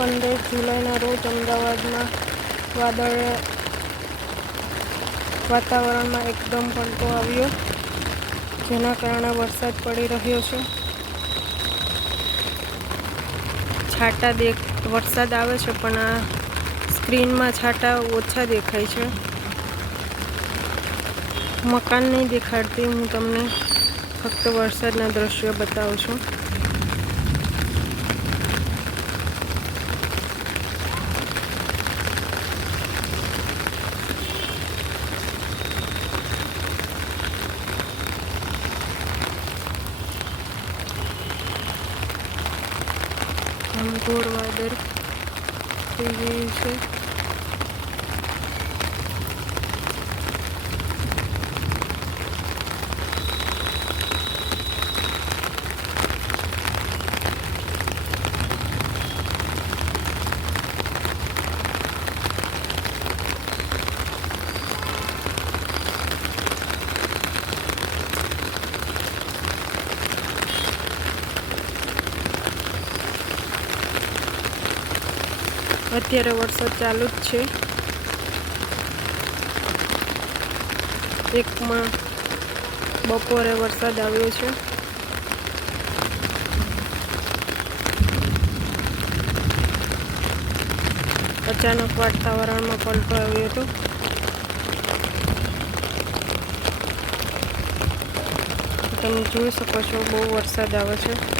પંદર જુલાઈના રોજ અમદાવાદમાં વાદળ વાતાવરણમાં એકદમ પલટો આવ્યો, જેના કારણે વરસાદ પડી રહ્યો છે. છાંટા દેખ વરસાદ આવે છે, પણ આ સ્ક્રીનમાં છાંટા ઓછા દેખાય છે. મકાન નહીં દેખાડતી, હું તમને ફક્ત વરસાદના દ્રશ્યો બતાવું છું. ઘનઘોર વાદળ થઈ ગયું છે. અત્યારે વરસાદ ચાલુ જ છે. એકમાં બપોરે વરસાદ આવ્યો છે. અચાનક વાતાવરણમાં પલટો આવ્યો હતો. તમે જોઈ શકો છો, બહુ વરસાદ આવે છે.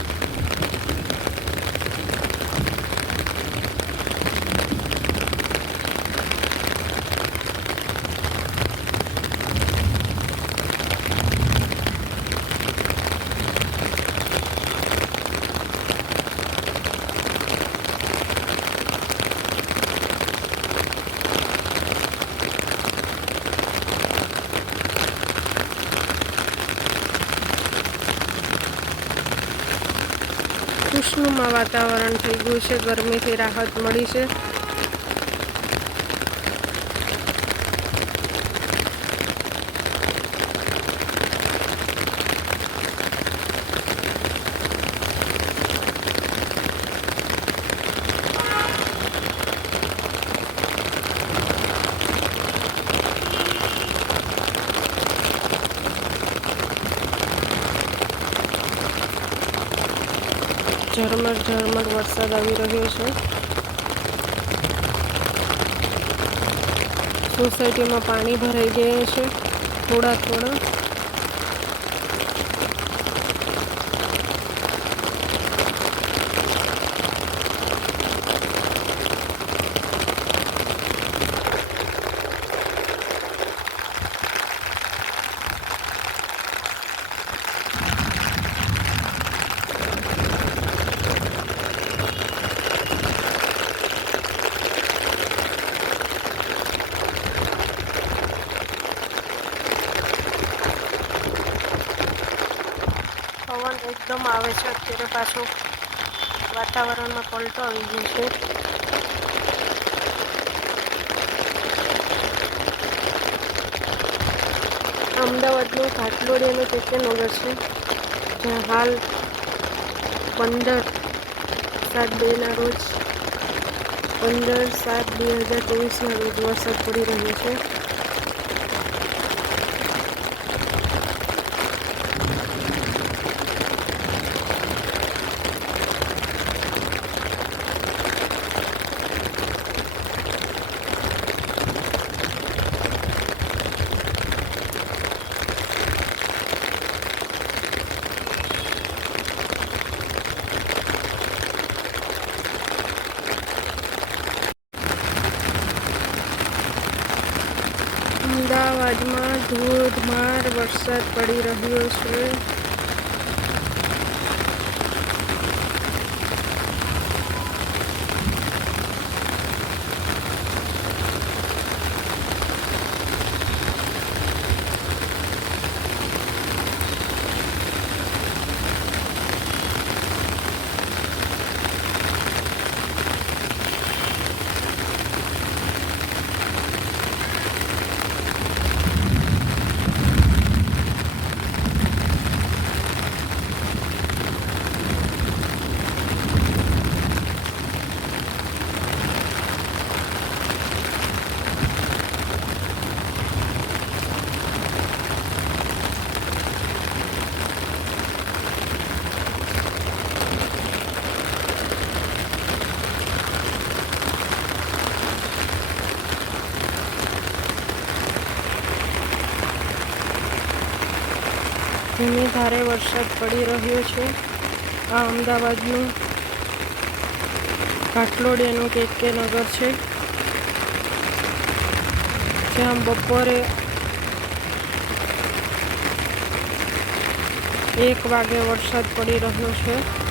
ખુશનુમા વાતાવરણ થઈ ગયું છે ગરમીથી રાહત મળી છે. ઝરમર ઝરમર વરસાદ આવી રહ્યો છે. સોસાયટીમાં પાણી ભરાઈ ગયા છે. થોડા થોડા પવન એકદમ આવે છે. અત્યારે પાછું વાતાવરણમાં પલટો આવી ગયો છે. અમદાવાદનું ઘાટલોડિયાનું ચેતનનગર છે, જ્યાં હાલ પંદર સાત બેના રોજ પંદર સાત બે હજાર ચોવીસના રોજ વરસાદ પડી રહ્યો છે. અમદાવાદમાં ધોધમાર વરસાદ પડી રહ્યો છે. ધીમી ધારે વરસાદ પડી રહ્યો છે. આ અમદાવાદનું ઘાટલોડિયાનું કે કે નગર છે. જ્યાં બપોરે એક વાગે વરસાદ પડી રહ્યો છે.